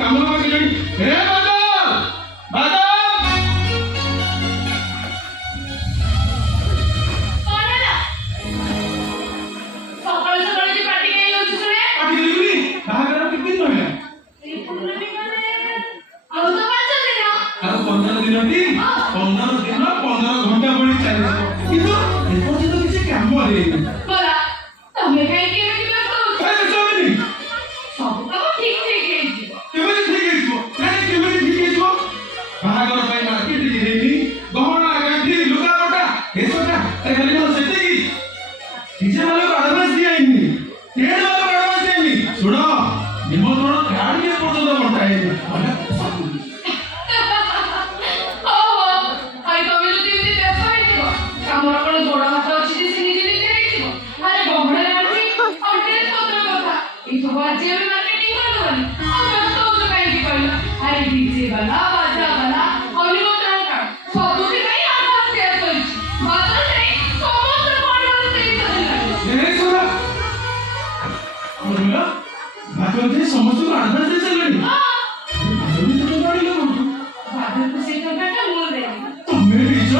କାମ କରିଲେଣି। ହେ ବାଦଲ ବାଦଲ ବାହାଘର କେତେ ଦିନ ରହିଲା? ଆଉ 15 ଦିନଟି 15 ଦିନ 15 ଘଣ୍ଟା ଭଳି ଚାଲିଯିବ, କିନ୍ତୁ ଏପର୍ଯ୍ୟନ୍ତ କିଛି କାମ ହେଇନି। ବାହାଘର ପାଇଁ ମାର୍କେଟ ହେଇନି, ଗହଣା ଗାଣ୍ଠି ଲୁଗାପଟା ଏସଟା ଖାଲି ସେତିକି ନିଜେ ମାନଙ୍କୁ ଆଡଭାନ୍ସ ଦିଆହେଇନି, କେଡେ ମାନଙ୍କୁ ଆଡଭାନ୍ସ ଦିଆହେଇନି। ଶୁଣ, ନିମନ୍ତ୍ରଣ କାର୍ଡ ବି ଏପର୍ଯ୍ୟନ୍ତ ବଣ୍ଟା ହେଇନି। ସମସ୍ତଙ୍କୁ ଆଡଭାନ୍ସ ଦେଇ ସାରିଲେଣି। ତମେ ଦେଇଛ?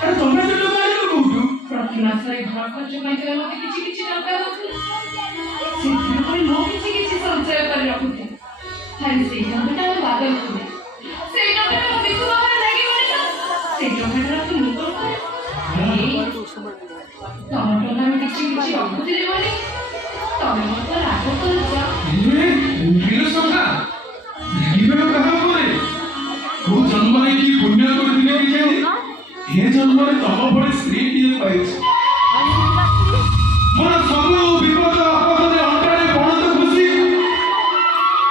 ଆରେ ତମେ ତ ଟଙ୍କା ଆଣିଲ କୋଉଠୁ? ପ୍ରତି ମାସରେ ଘର ଖର୍ଚ୍ଚ ପାଇଁ ମତେ କିଛି କିଛି ଟଙ୍କା ଦଉଥିଲେ, ସେଥିପାଇଁ ମୁଁ କିଛି କିଛି ସଞ୍ଚୟ କରି ରଖୁଥିଲି। ଖାଲି ସେଇ ଟଙ୍କାଟା ମୁଁ ବାଦଲ ଥିଲେ, ସେଇ ଟଙ୍କାଟା ମୋ ବିଷୁ ବାହାରେ ଲାଗିବନି ତ, ସେଇ ଟଙ୍କାଟା ରଖି ମୁଁ କଣ କରେ? ତମ ଟଙ୍କା ମୁଁ କିଛି କିଛି ରଖୁଥିଲି ବୋଲି ତମେ ମତେ ରାଗ କରୁଛ। କୋଉ ଜନ୍ମରେ କି ପୁଣ୍ୟ କରିଥିଲେ କି ଜାଣି ଏ ଜନ୍ମରେ ତମ ଭଳି ସ୍ତ୍ରୀଟିଏ ପାଇଛି। ମୋର ସବୁ ବିପଦ ଆପଦରେ ଅଣ୍ଟାରେ ପଣତ ଖୁସି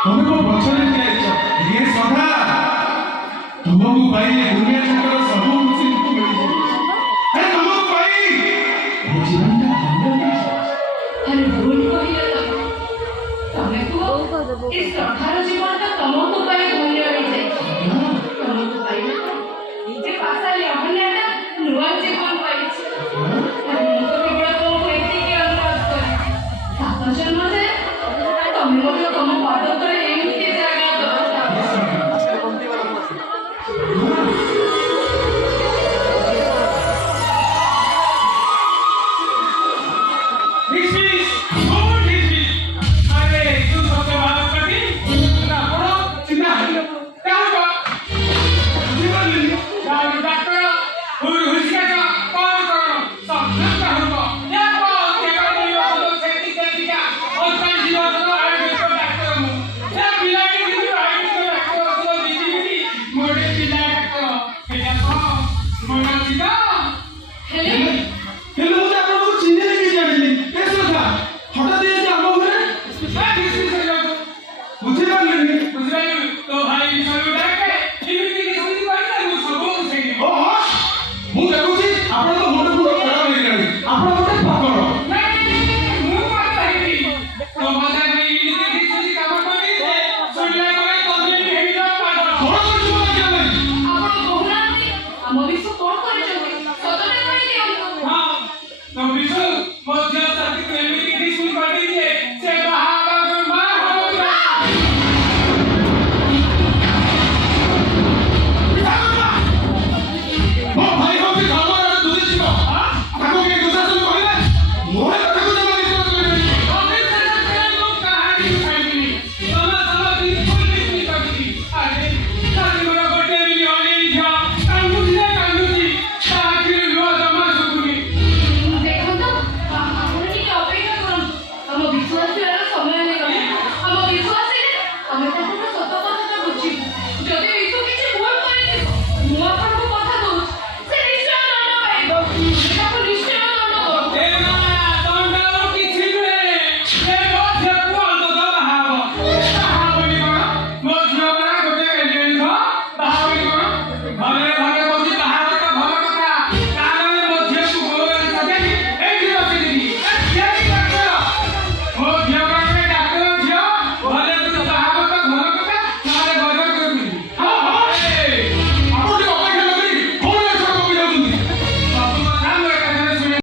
ତମେ ମୋ ପଛରେ ଠିଆଇଛ। ହେ ସଦା, ତୁମକୁ ପାଇଲେ ଦୁନିଆ ଯାକର ସବୁ ଖୁସି ମିଳିଯିବ। ଆରେ ତମକୁ ପାଇ ମୋ ଜୀବନଟା ଧନ୍ୟ ହେଇଛି। ଆରେ ଭୁଲ କହିଲ ତମେ କୁହ, ଏ ଶ୍ରଦ୍ଧାର ଜୀବନଟା ତମକୁ